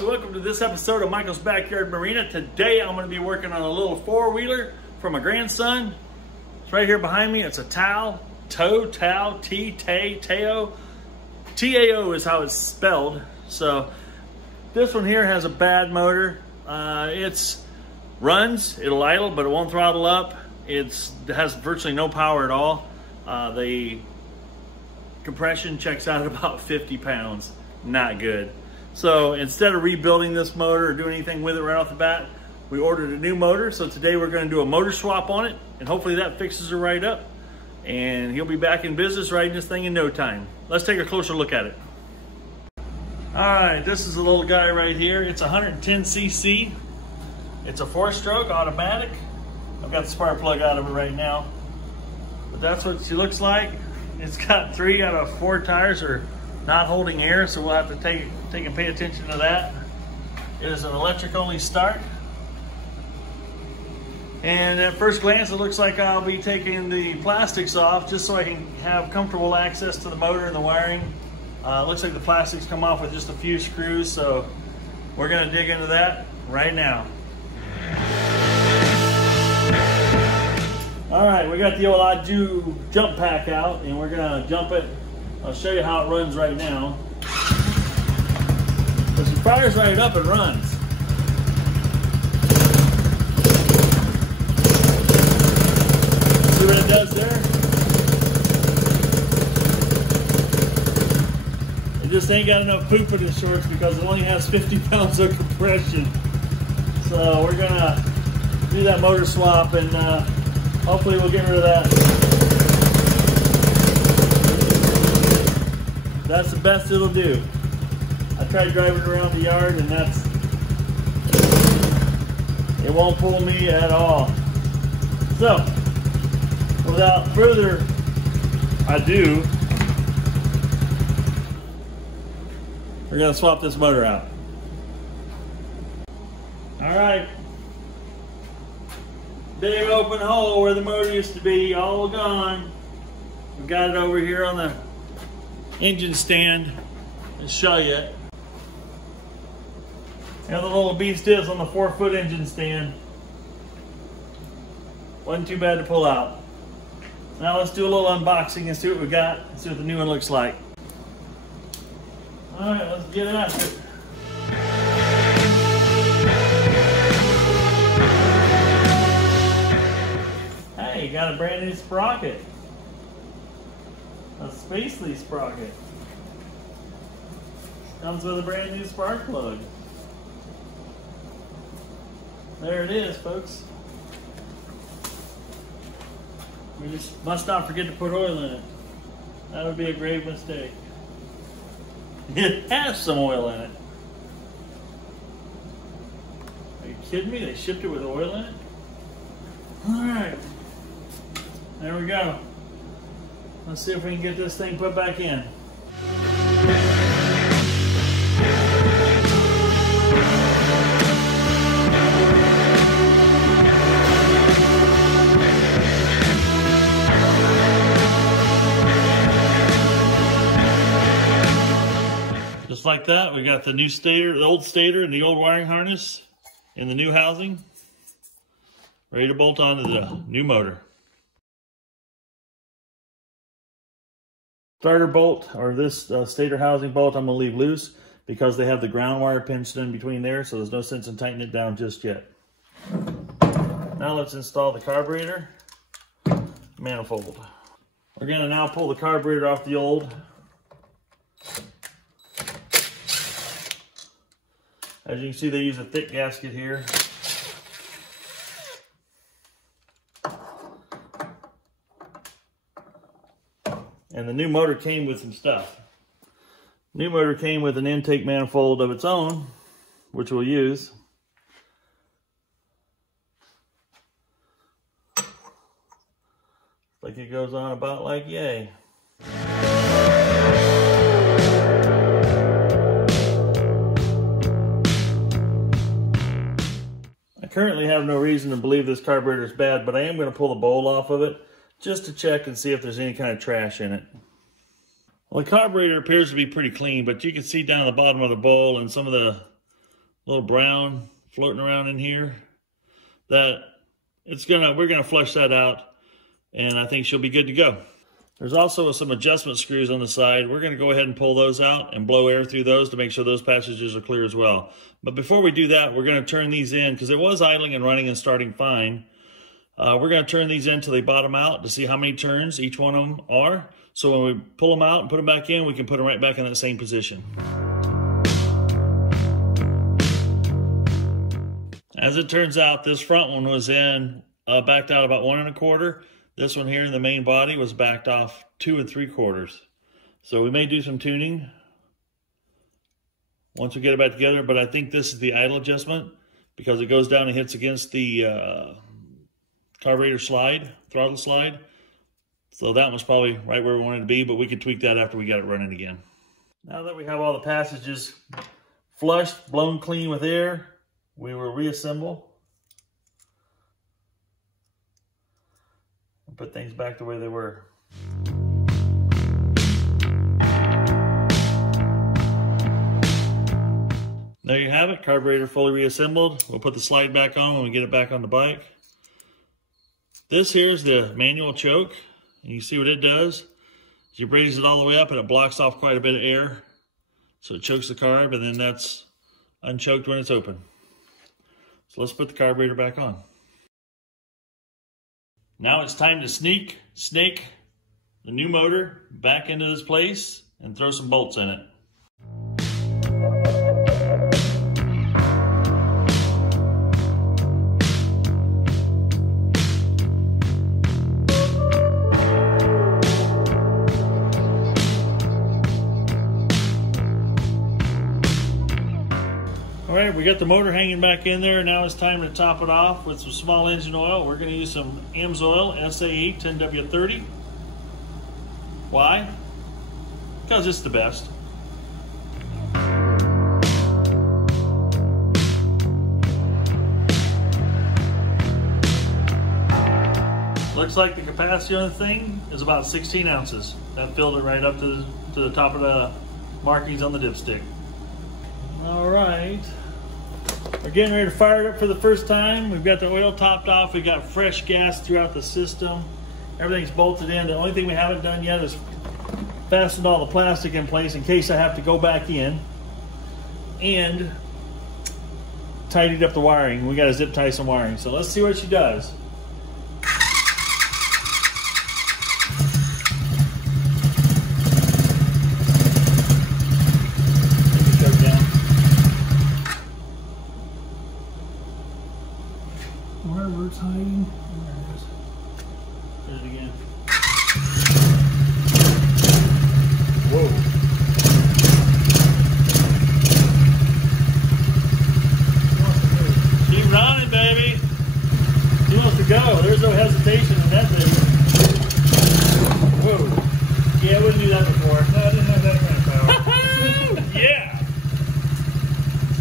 folks, welcome to this episode of Michael's Backyard Marina. Today I'm going to be working on a little four-wheeler for my grandson. It's right here behind me. It's a TAO, TAO. TAO is how it's spelled. So this one here has a bad motor. It's runs, it'll idle, but it won't throttle up. It has virtually no power at all. The compression checks out at about 50 pounds. Not good. So instead of rebuilding this motor or doing anything with it right off the bat, we ordered a new motor. So today we're going to do a motor swap on it, and hopefully that fixes her right up. And he'll be back in business riding this thing in no time. Let's take a closer look at it. All right, this is a little guy right here. It's 110cc. It's a 4-stroke automatic. I've got the spark plug out of it right now. But that's what she looks like. It's got 3 out of 4 tires are not holding air, so we'll have to take and pay attention to that. It is an electric only start. And at first glance, it looks like I'll be taking the plastics off just so I can have comfortable access to the motor and the wiring. Looks like the plastics come off with just a few screws, so we're gonna dig into that right now. All right, we got the old Aju jump pack out, and we're gonna jump it. I'll show you how it runs right now. So she fires right up and runs. See what it does there? It just ain't got enough poop in the shorts because it only has 50 pounds of compression. So we're gonna do that motor swap, and hopefully we'll get rid of that. That's the best it'll do. I tried driving around the yard, and it won't pull me at all. So, without further ado, we're gonna swap this motor out. All right. Big open hole where the motor used to be, all gone. We got it over here on the engine stand. I'll show you. How the little beast is on the 4-foot engine stand. Wasn't too bad to pull out. Now let's do a little unboxing and see what we got, and see what the new one looks like. All right, let's get after it. Hey, you got a brand new sprocket. A Spacely sprocket. Comes with a brand new spark plug. There it is, folks. We just must not forget to put oil in it. That would be a grave mistake. It has some oil in it. Are you kidding me? They shipped it with oil in it? All right. There we go. Let's see if we can get this thing put back in. Just like that, we got the new stator, the old stator, and the old wiring harness in the new housing, ready to bolt onto the new motor. Starter bolt, or this stator housing bolt, I'm going to leave loose because they have the ground wire pinched in between there, so there's no sense in tightening it down just yet. Now let's install the carburetor manifold. We're going to now pull the carburetor off the old. As you can see, they use a thick gasket here. And the new motor came with some stuff. New motor came with an intake manifold of its own, which we'll use. Like it goes on about like yay. I currently have no reason to believe this carburetor is bad, but I am going to pull the bowl off of it just to check and see if there's any kind of trash in it. Well, the carburetor appears to be pretty clean, but you can see down the bottom of the bowl and some of the little brown floating around in here. We're gonna flush that out, and I think she'll be good to go. There's also some adjustment screws on the side. We're gonna go ahead and pull those out and blow air through those to make sure those passages are clear as well. But before we do that, we're gonna turn these in, because it was idling and running and starting fine. We're gonna turn these in till they bottom out to see how many turns each one of them are. So when we pull them out and put them back in, we can put them right back in that same position. As it turns out, this front one was backed out about 1 1/4. This one here in the main body was backed off 2 3/4. So we may do some tuning once we get it back together, but I think this is the idle adjustment because it goes down and hits against the carburetor slide, throttle slide. So that was probably right where we wanted to be, but we could tweak that after we got it running again. Now that we have all the passages flushed, blown clean with air, we will reassemble and put things back the way they were. There you have it, carburetor fully reassembled. We'll put the slide back on when we get it back on the bike. This here is the manual choke, and you see what it does. You raise it all the way up and it blocks off quite a bit of air. So it chokes the carb, and then that's unchoked when it's open. So let's put the carburetor back on. Now it's time to snake the new motor back into this place and throw some bolts in it. All right, we got the motor hanging back in there. Now it's time to top it off with some small engine oil. We're going to use some Amsoil SAE 10W30. Why? Because it's the best. Looks like the capacity on the thing is about 16 ounces. That filled it right up to the top of the markings on the dipstick. All right. We're getting ready to fire it up for the first time. We've got the oil topped off. We've got fresh gas throughout the system. Everything's bolted in. The only thing we haven't done yet is fastened all the plastic in place in case I have to go back in and tidied up the wiring. We got to zip tie some wiring. So let's see what she does. Where's hiding? There it is. Put it again. Whoa. Keep running, baby. He wants to go. There's no hesitation in that thing. Whoa. Yeah, I wouldn't do that before. No, I didn't have that kind of power. Yeah.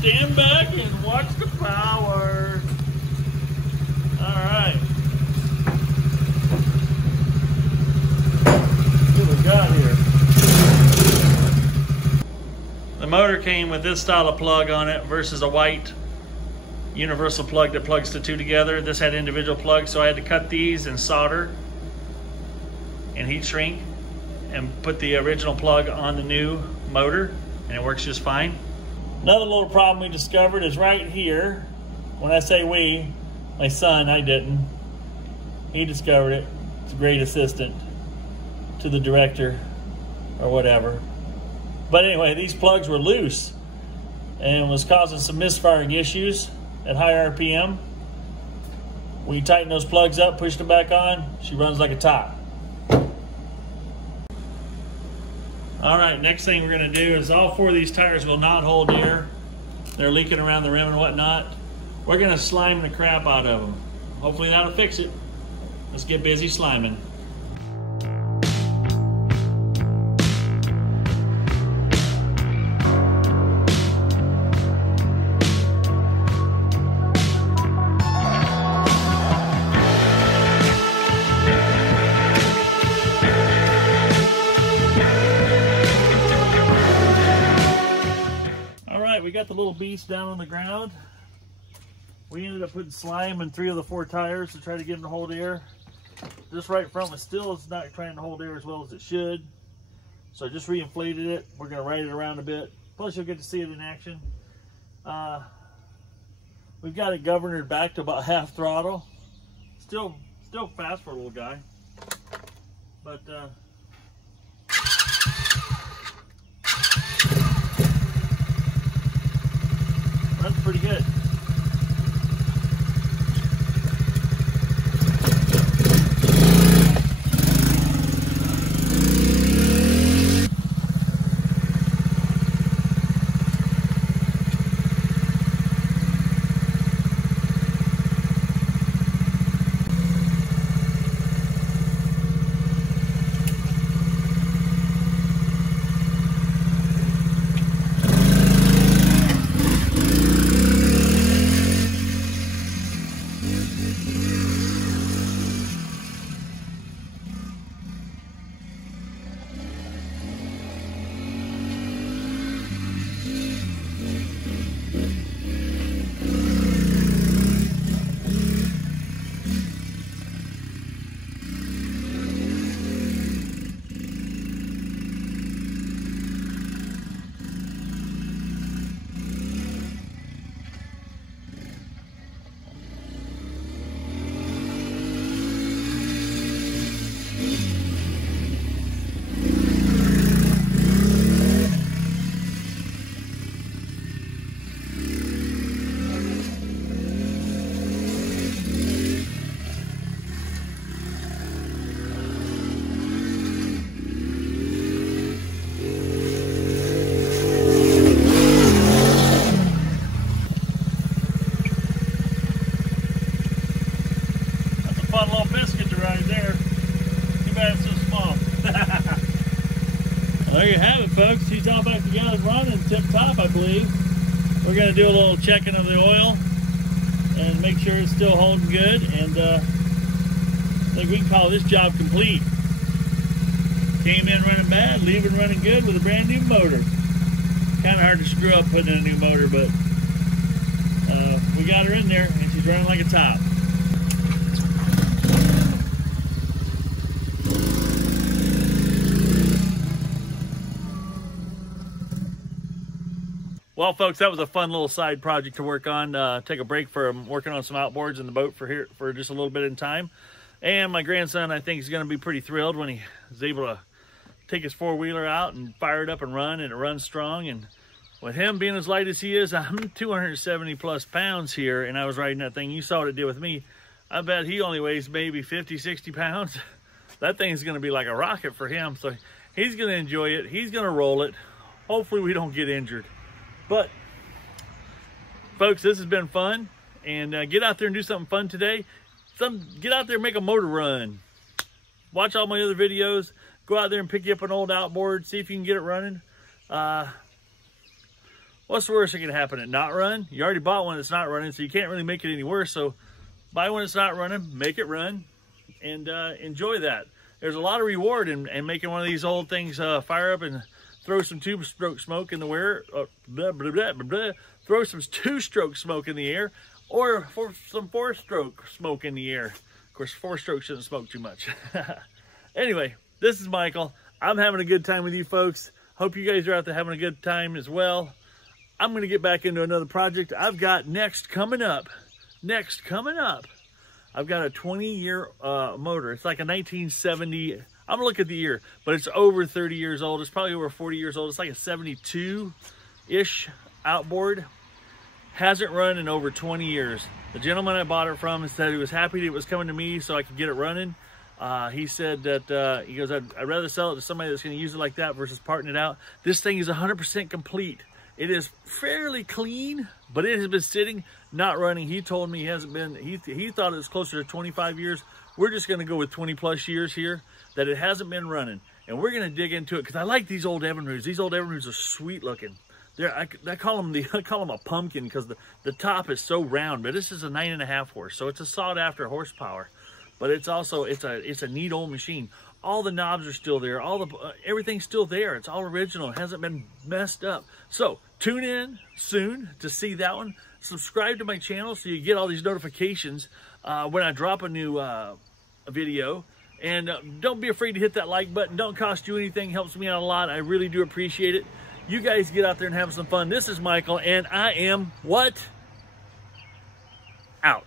Stand back and watch the power. All right. What we got here? The motor came with this style of plug on it versus a white universal plug that plugs the two together. This had individual plugs, so I had to cut these and solder and heat shrink and put the original plug on the new motor, and it works just fine. Another little problem we discovered is right here. When I say we, my son, I didn't. He discovered it. It's a great assistant to the director or whatever. But anyway, these plugs were loose and was causing some misfiring issues at high RPM. When you tighten those plugs up, push them back on, she runs like a top. All right, next thing we're gonna do is all four of these tires will not hold air. They're leaking around the rim and whatnot. We're gonna slime the crap out of them. Hopefully that'll fix it. Let's get busy sliming. We got the little little beast down on the ground. We ended up putting slime in 3 of the 4 tires to try to get him to hold air. This right front was still not trying to hold air as well as it should. So I just re-inflated it. We're gonna ride it around a bit. Plus you'll get to see it in action. We've got it governed back to about half throttle. Still fast for a little guy. But runs pretty good. Fun little biscuit to ride there. Too bad it's so small. Well, there you have it, folks. He's all back together running tip top, I believe. We're going to do a little checking of the oil and make sure it's still holding good. And I think we can call this job complete. Came in running bad, leaving running good with a brand new motor. Kind of hard to screw up putting in a new motor, but we got her in there and she's running like a top. Well, folks, that was a fun little side project to work on. Take a break from working on some outboards in the boat for just a little bit in time. And my grandson, I think, is going to be pretty thrilled when he is able to take his 4-wheeler out and fire it up and run, and it runs strong. And with him being as light as he is, I'm 270 plus pounds here, and I was riding that thing. You saw what it did with me. I bet he only weighs maybe 50, 60 pounds. That thing's going to be like a rocket for him. So he's going to enjoy it. He's going to roll it. Hopefully we don't get injured. But, folks, this has been fun, and get out there and do something fun today. Get out there and make a motor run. Watch all my other videos. Go out there and pick you up an old outboard. See if you can get it running. What's the worst that can happen? It not run? You already bought one that's not running, so you can't really make it any worse. So buy one that's not running, make it run, and enjoy that. There's a lot of reward in making one of these old things fire up and throw some 2-stroke smoke in the air, throw some 2-stroke smoke in the air, or some 4-stroke smoke in the air. Of course, 4-stroke shouldn't smoke too much. Anyway, this is Michael. I'm having a good time with you folks. Hope you guys are out there having a good time as well. I'm going to get back into another project I've got next coming up. I've got a 20-year motor. It's like a 1970. I'm gonna look at the year, but it's over 30 years old. It's probably over 40 years old. It's like a 72-ish outboard. Hasn't run in over 20 years. The gentleman I bought it from said he was happy that it was coming to me so I could get it running. He said that, he goes, I'd rather sell it to somebody that's gonna use it like that versus parting it out. This thing is 100% complete. It is fairly clean, but it has been sitting, not running. He told me he hasn't been, he thought it was closer to 25 years. We're just gonna go with 20 plus years here that it hasn't been running. And we're gonna dig into it because I like these old Evinrudes. These old Evinrudes are sweet looking. I call them a pumpkin because the top is so round, but this is a 9.5 horse, so it's a sought after horsepower. But it's also, it's a neat old machine. All the knobs are still there. Everything's still there. It's all original. It hasn't been messed up. So tune in soon to see that one. Subscribe to my channel so you get all these notifications when I drop a new video. And don't be afraid to hit that like button. Don't cost you anything. Helps me out a lot. I really do appreciate it. You guys get out there and have some fun. This is Michael, and I am what? Out.